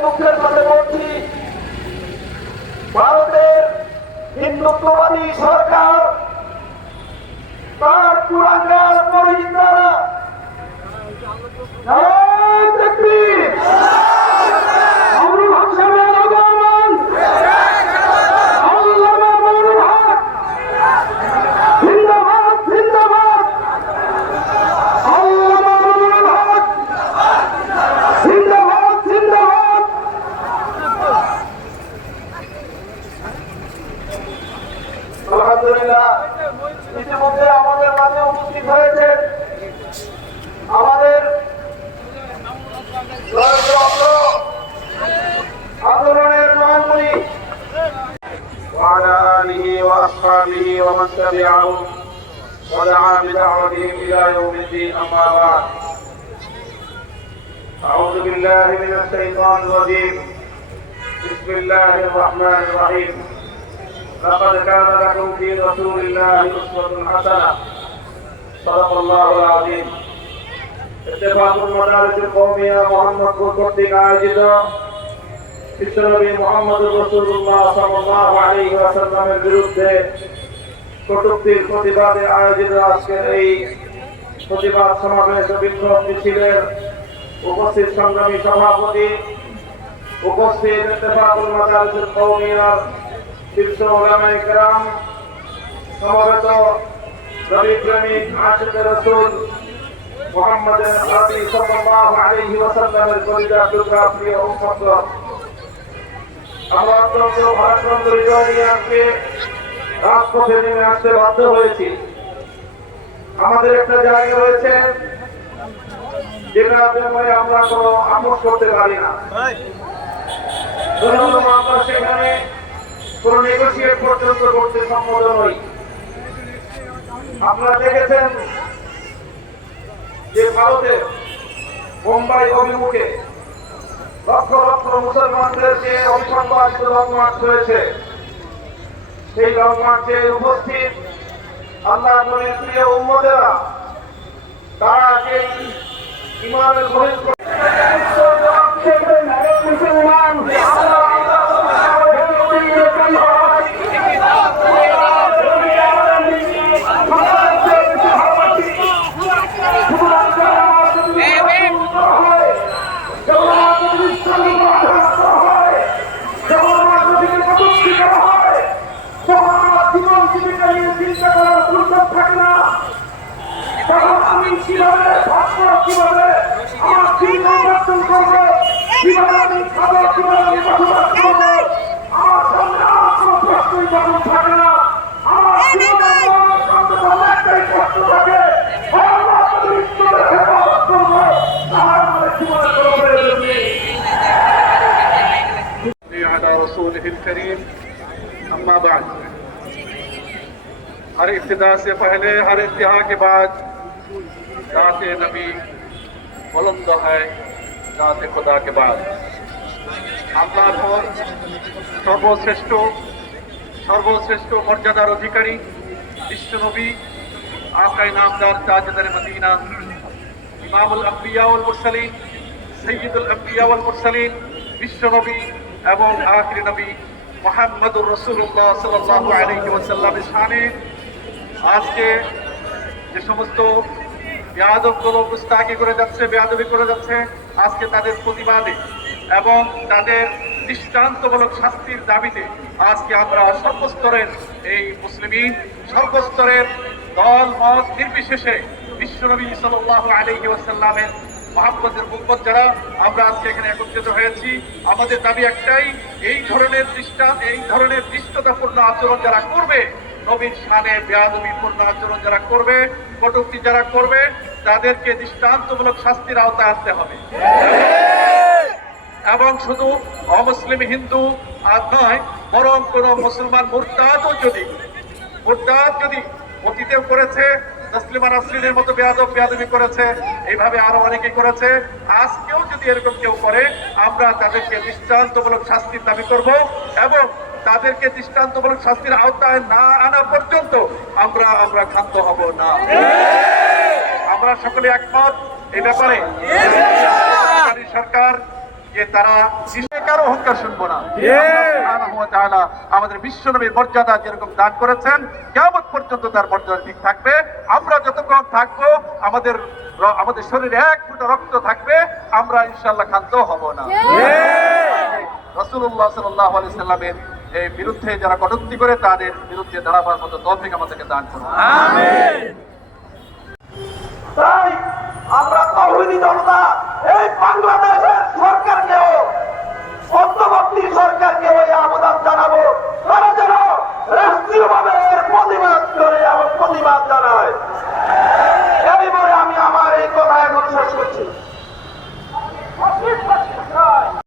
দুঃখের সাথে বলছি, ভারতের হিন্দুত্ববাদী সরকার তার কুলাঙ্গার পরিচিতারা আলহামদুলিল্লাহ, ইতিমধ্যে আমাদের মাঝে উপস্থিত হয়েছেন আমাদের আন্দোলনের নয়নমণি وعلى آله وأصحابه ومن تبعهم ودعا بدعوتهم إلى يوم الدين. أما بعد، أعوذ بالله من الشيطان الرجيم. بسم الله الرحمن الرحيم. لقد كان لكم في رسول الله أسوة حسنة. صدق الله العظيم. اتفاق المدارس القومية মোহাম্মদপুর কর্তৃক আয়োজিত বিশ্বনবী মুহাম্মদুর রাসূলুল্লাহ সাল্লাল্লাহু আলাইহি ওয়াসাল্লামের বিরুদ্ধে কটূক্তির প্রতিবাদে আয়োজিত আজকের এই প্রতিবাদ সমাবেশ ও বিক্ষোভ মিছিলের উপস্থিত সংগ্রামী সভাপতি, উপস্থিত ইত্তেফাকুল মাদারিসুল কওমিয়ার শীর্ষ উলামায়ে কেরাম, সমবেত নবী প্রেমিক আশিকে রাসূল মুহাম্মদ আরবি সাল্লাল্লাহু আলাইহি ওয়াসাল্লামের কলিজার টুকরা প্রিয় উম্মতগণ, আমরা অত্যন্ত ভারাক্রান্ত হৃদয় নিয়ে আজকে রাজপথে নেমে আসতে বাধ্য হয়েছি। আমাদের একটা জায়গা রয়েছে যেটা ব্যাপারে আমরা কোনো আপোষ করতে পারি না। আমরা সেখানে কোনো নেগোসিয়েট পর্যন্ত করতে সম্মত নই। আপনারা দেখেছেন যে ভারতের মুম্বাই অভিমুখে লক্ষ লক্ষ মুসলমানদের যে অবিসংবাদিত লং মার্চ হয়েছে, সেই লং মার্চে উপস্থিত আল্লাহর নবীর প্রিয় উম্মতেরা, তারা যে ইমানের বহিষ্কার মুসলমান চিন্তা করার সুযোগ থাকে না, তখন আমি কিভাবে ভাববো, কিভাবে আমার চিন্তা নির্বাচন করবো, কিভাবে আমি খাবো, কিভাবে আমি বসবাস করবো, আমার সামনে আমার কোনো প্রশ্নই তখন থাকে না। আমার জীবনের একটাই প্রশ্ন থাকে, আমরা যদি ঈশ্বরের হেফাজত করবো, তাহলে আমাদের জীবনের কোনো প্রয়োজন নেই। على رسوله الكريم أما بعد, हर इब्तिदा से पहले हर इंतहा के बाद जाते नबी बुलंद है, जाते खुदा के बाद। আল্লাহর পর সর্বশ্রেষ্ঠ মর্যাদার অধিকারী বিশ্বনবী আকায়ে নামদার তাজদার মদিনা, ইমামুল আম্বিয়া ওয়াল মুরসালিন, সাইয়্যিদুল আম্বিয়া ওয়াল মুরসালিন, বিশ্বনবী এবং আখির নবী মুহাম্মদুর রাসূলুল্লাহ সাল্লাল্লাহু আলাইহি ওয়াসাল্লামের শানে আজকে যে সমস্ত বেয়াদবগুলো গুস্তাখি করে যাচ্ছে, বেয়াদবি করে যাচ্ছে, আজকে তাদের প্রতিবাদে এবং তাদের দৃষ্টান্তমূলক শাস্তির দাবিতে আজকে আমরা সর্বস্তরের এই মুসলিমিন, সর্বস্তরের দল মত নির্বিশেষে বিশ্বনবী সাল্লাল্লাহু আলাইহি ওয়াসাল্লামের মুহাম্মদের উম্মত যারা আমরা আজকে এখানে একত্রিত হয়েছি, আমাদের দাবি একটাই, এই ধরনের দৃষ্টতাপূর্ণ আচরণ যারা করবে, নবীর শানে বেয়াদবিপূর্ণ আচরণ যারা করবে, কটূক্তি যারা করবে, তাদেরকে দৃষ্টান্তমূলক শাস্তির আওতায় আনতে হবে। এবং শুধু অমুসলিম হিন্দু আর নয়, বরং কোন মুসলমান মুরতাদও যদি অতীতেও করেছে, তসলিমা নাসরিনের মতো বেয়াদবি করেছে, এইভাবে আরো অনেকে করেছে, আজকেও যদি এরকম কেউ করে, আমরা তাদেরকে দৃষ্টান্তমূলক শাস্তির দাবি করব এবং তাদেরকে দৃষ্টান্তমূলক শাস্তির আওতায় না আনা পর্যন্ত আমরা ক্ষান্ত হব না। আমরা সকলে একমত এই ব্যাপারে। সরকার যে তারা কারো অহংকার শুনবো না। আল্লাহ সুবহানাহু ওয়া তাআলা আমাদের বিশ্বনবীর মর্যাদা যেরকম দান করেছেন কিয়ামত পর্যন্ত তার মর্যাদা ঠিক থাকবে। আমরা যতক্ষণ থাকবো আমাদের শরীরে এক ফোঁটা রক্ত থাকবে, আমরা ইনশাআল্লাহ ক্ষান্ত হব না। রাসূলুল্লাহ সাল্লাল্লাহু আলাইহি সাল্লামের এই বিরুদ্ধে যারা কটূক্তি করে তাদের বিরুদ্ধে দাঁড়াবার মতো তৌফিক আমাদেরকে দান করুন। আমিন। তাই আমরা তাওহীদি জনতা এই বাংলাদেশের সরকারকেও অন্তর্বর্তী সরকারকেও এই আবেদন জানাবো